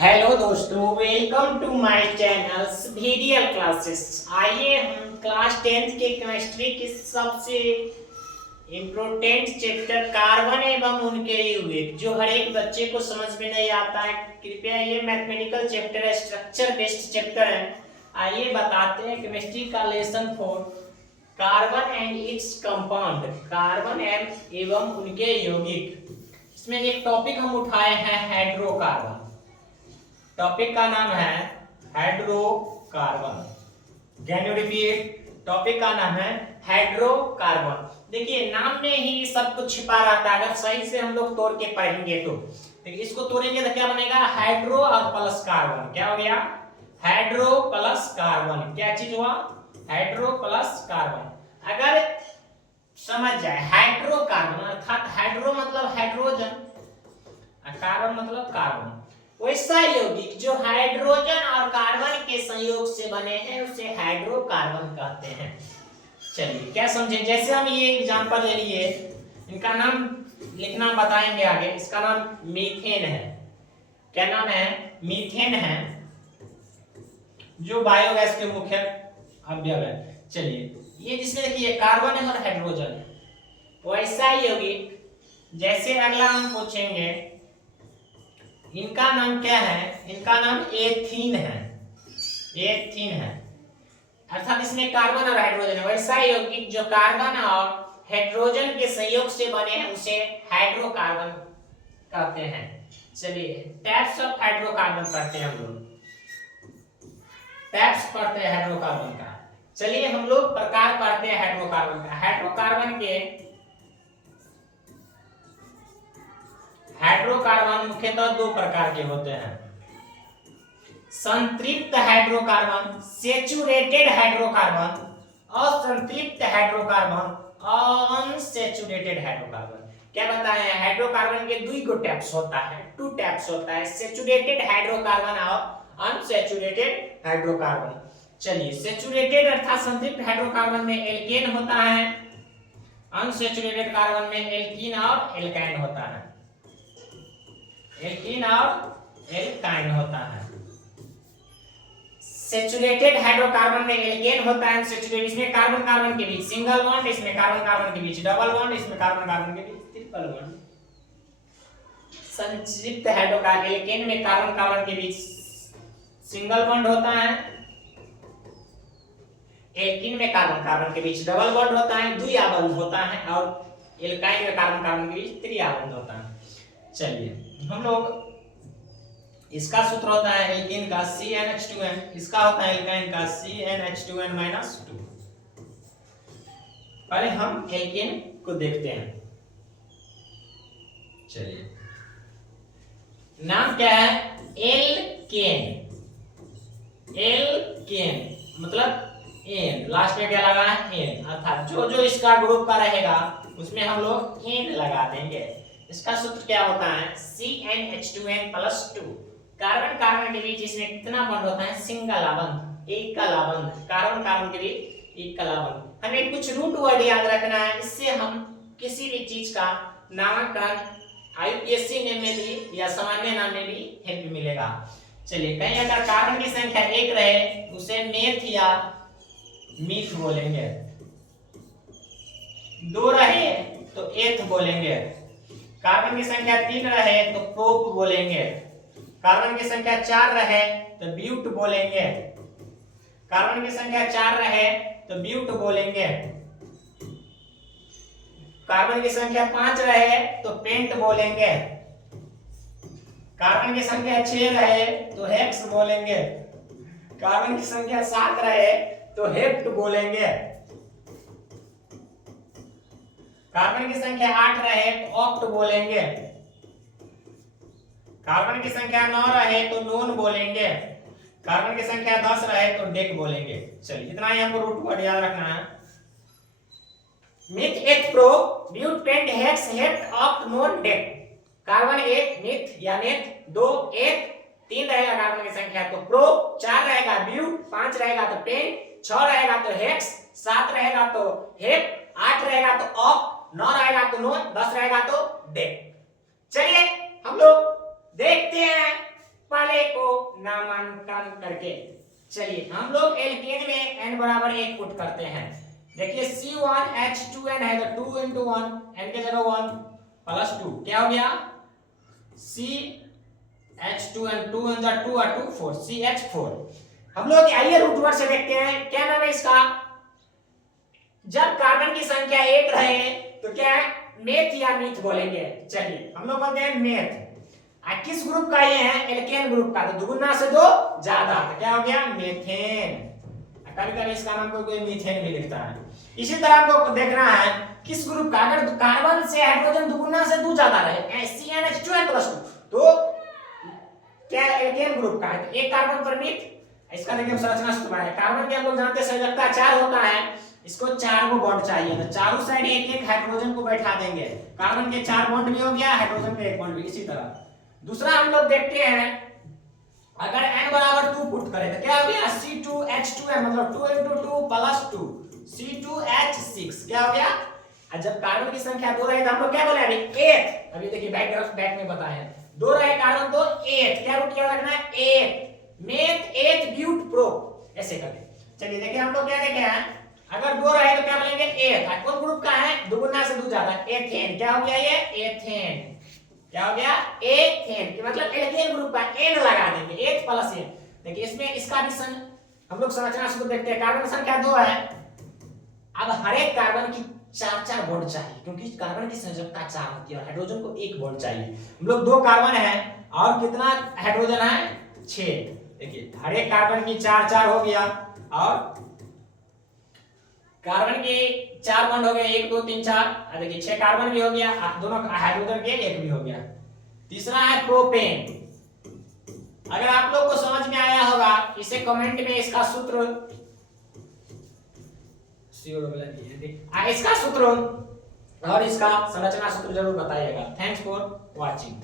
Hello दोस्तों, welcome to my channel video classes. आइए हम क्लास 10th के केमिस्ट्री के सबसे इम्पोर्टेंट चैप्टर कार्बन एवं उनके यौगिक जो हर एक बच्चे को समझ में नहीं आता है, कृपया ये मैथमेटिकल चैप्टर है, स्ट्रक्चर बेस्ड चैप्टर है। आइए बताते हैं केमिस्ट्री का lesson 4 carbon and its compound, carbon एवं उनके यौगिक। इसमें एक टॉपिक हम उठाए हैं हाइड्रोकार्बन। टॉपिक का नाम है hydrocarbon. Can you repeat? Topic का नाम है हाइड्रोकार्बन। देखिए नाम में ही सब कुछ छिपा रहता है, अगर सही से हम लोग तोड़ के पढ़ेंगे तो। देखिए इसको तोड़ेंगे तो क्या बनेगा? हाइड्रो और प्लस कार्बन। क्या हो गया? Hydro plus carbon. क्या चीज हुआ? Hydro plus carbon. अगर समझ जाए हाइड्रोकार्बन अर्थात हाइड्रो मतलब हाइड्रोजन, कार्बन मतलब कार्बन, वैसा यौगिक जो हाइड्रोजन और कार्बन के संयोग से बने हैं उसे हाइड्रोकार्बन कहते हैं। चलिए क्या समझे? जैसे हम ये एग्जांपल ले लिए, इनका नाम लिखना बताएंगे आगे। इसका नाम मीथेन है। क्या नाम है? मीथेन है, जो बायोगैस के मुख्य अवयव है। चलिए ये जिसमें देखिए कार्बन है और हाइड्रोजन है, वैसा यौगिक जैसे अगला हम पूछेंगे, इनका नाम क्या है? इनका नाम एथीन है। एथीन है अर्थात इसमें कार्बन और हाइड्रोजन है, वैसा यौगिक जो कार्बन और हाइड्रोजन के संयोग से बने हैं उसे हाइड्रोकार्बन कहते हैं। चलिए टाइप्स ऑफ हाइड्रोकार्बन पढ़ते हैं हम लोग। टाइप्स पढ़ते हैं हाइड्रोकार्बन का। चलिए हम लोग प्रकार पढ़ते हैं हाइड्रोकार्बन का। हाइड्रोकार्बन मुख्यतः दो प्रकार के होते हैं, संतृप्त हाइड्रोकार्बन, सैचुरेटेड हाइड्रोकार्बन, असंतृप्त हाइड्रोकार्बन, अनसैचुरेटेड हाइड्रोकार्बन। क्या बताए हैं? हाइड्रोकार्बन के दो टाइप्स होता है, टू टाइप्स होता है, सैचुरेटेड हाइड्रोकार्बन और अनसैचुरेटेड हाइड्रोकार्बन। चलिए सैचुरेटेड अर्थात संतृप्त हाइड्रोकार्बन में एल्केन होता है, अनसैचुरेटेड कार्बन में एल्कीन और एल्काइन होता है। एल्कीन और एल्काइन होता है। सैचुरेटेड हाइड्रोकार्बन में एल्केन होता है, अनसैचुरेटेड इसमें कार्बन कार्बन के बीच सिंगल बॉन्ड, इसमें कार्बन कार्बन के बीच डबल बॉन्ड, इसमें कार्बन कार्बन के बीच ट्रिपल बॉन्ड। संतृप्त हाइड्रोकार्बन एल्केन में कार्बन कार्बन के बीच सिंगल बॉन्ड होता है, एल्कीन में कार्बन कार्बन के बीच डबल बॉन्ड होता है, द्विया बॉन्ड होता है, और एल्काइन में कार्बन कार्बन के बीच त्रिया बॉन्ड होता है। चलिए हम लोग इसका सूत्र होता है एल्कीन का CnH2n, इसका होता है एल्काइन का CnH2n-2। पहले हम एल्कीन को देखते हैं। चलिए नाम क्या है? एल्केन। एल्केन मतलब एन, लास्ट में क्या लगा है? एन, अर्थात जो जो इसका ग्रुप का रहेगा उसमें हम लोग एन लगा देंगे। इसका सूत्र क्या होता है? CnH2n+2। कार्बन कार्बन के बीच इसमें कितना बॉन्ड होता है? सिंगल बॉन्ड, एक कला बॉन्ड, कार्बन कार्बन के बीच एक कला बॉन्ड। हमें कुछ रूट वर्ड याद रखना है, इससे हम किसी भी चीज का नामकरण IUPAC नेम में भी या सामान्य नाम में भी हेल्प मिलेगा। चलिए कहीं अगर कार्बन की संख्या 1 रहे उसे मेथ या मीथ बोलेंगे, 2 रहे तो एथ बोलेंगे, कार्बन की संख्या 3 रहे तो प्रोप बोलेंगे, कार्बन की संख्या 4 रहे तो ब्यूट बोलेंगे, कार्बन की संख्या 4 रहे तो ब्यूट बोलेंगे, कार्बन की संख्या 5 रहे तो पेंट बोलेंगे, कार्बन की संख्या 6 रहे तो हेक्स बोलेंगे, कार्बन की संख्या 7 रहे तो हेप्ट बोलेंगे, कार्बन की संख्या 8 रहे तो ऑक्ट बोलेंगे, कार्बन की संख्या 9 रहे तो नोन बोलेंगे, कार्बन की संख्या 10 रहे तो डेक बोलेंगे। चलिए इतना ही हमको रूट वर्ड याद रखना है। Meth, eth, pro, but, pent, hex, hept, oct, non, dec. Carbon 1 meth या नेथ, 2 एथ, 3 रहेगा कार्बन की संख्या तो प्रो, 4 रहेगा ब्यूट, 5 रहेगा तो पेंट, 6 रहेगा तो हेक्स, 7 रहेगा तो हेप, 8 रहेगा तो ऑक्ट, 9 रहेगा तो नोन, 10 रहेगा तो डेक। चलिए हम लोग देखते हैं पहले नामांकन करके। चलिए हम लोग एल्केन में n बराबर 1 पुट करते हैं। देखिए C1H2n है तो 2 into 1 n के जगह 1 प्लस 2 क्या हो गया CH2n 2 and 2 are 2 4 CH4। हम लोग आइए रूट वर्ड से देखते हैं क्या नाम है इसका। जब कार्बन की संख्या 1 रहे तो क्या मेथ या मीथ बोलेंगे। चलिए हम लोग बोलते हैं मेथ। किस ग्रुप का ये है एल्केन ग्रुप का, तो दुगुना से दो ज्यादा तो क्या हो गया मेथेन। कभी कभी इसका नाम कोई मीथेन भी लिखता है। इसी तरह हमको देखना है किस ग्रुप का, अगर कार्बन से हाइड्रोजन दुगुना से दो ज्यादा रहे CnH2n+2 तो क्या एल्केन ग्रुप का है। तो एक कार्बन पर मीथ, इसका देखिए संरचना सूत्र है। कार्बन के हम लोग जानते हैं संयोजकता 4 होता है, इसको 4 को बॉन्ड चाहिए तो चारों साइड एक एक हाइड्रोजन को बैठा देंगे। कार्बन के 4 बॉन्ड भी हो गया, हाइड्रोजन के 1 बॉन्ड भी। इसी तरह दूसरा हम लोग देखते हैं अगर n बराबर 2 पुट करें तो क्या हो गया C2H2n मतलब 2 into 2 plus 2 C2H6 क्या हो गया। और जब कार्बन की संख्या 2 रहे तो हम लोग क्या बोले अभी 8। अभी देखिए बैक में बताए 2 रहे कार्बन तो 8 क्या रूट याद रखना है 8 मेथ 8 ब्यूट प्रो ऐसे करके। चलिए देखिए हम लोग क्या देखे हैं अगर 2 रहे तो क्या बोलेंगे 8। कौन ग्रुप का है दुगुना से 2 ज्यादा एथेन क्या हो गया ये एथेन क्या हो गया एथेन कि मतलब एल्केन ग्रुप का n लगा देंगे 8 प्लस n। देखिए इसमें इसका भी हम लोग संरचना सूत्र देखते हैं। कार्बन संख्या 2 है, अब हर एक कार्बन की 4 बॉन्ड चाहिए क्योंकि कार्बन की संयोजकता 4 होती है और हाइड्रोजन को 1 बॉन्ड चाहिए। हम लोग 2 कार्बन है और कितना हाइड्रोजन है 6। देखिए हर एक कार्बन की 4 हो गया और कार्बन के 4 बॉन्ड हो गए 1 2 3 4। देखिए 6 कार्बन भी हो गया, दोनों हाइड्रोजन के 1 भी हो गया। तीसरा है प्रोपेन। अगर आप लोग को समझ में आया होगा इसे कमेंट में इसका सूत्र इसका सूत्र और इसका संरचना सूत्र जरूर बताइएगा। Thanks for watching.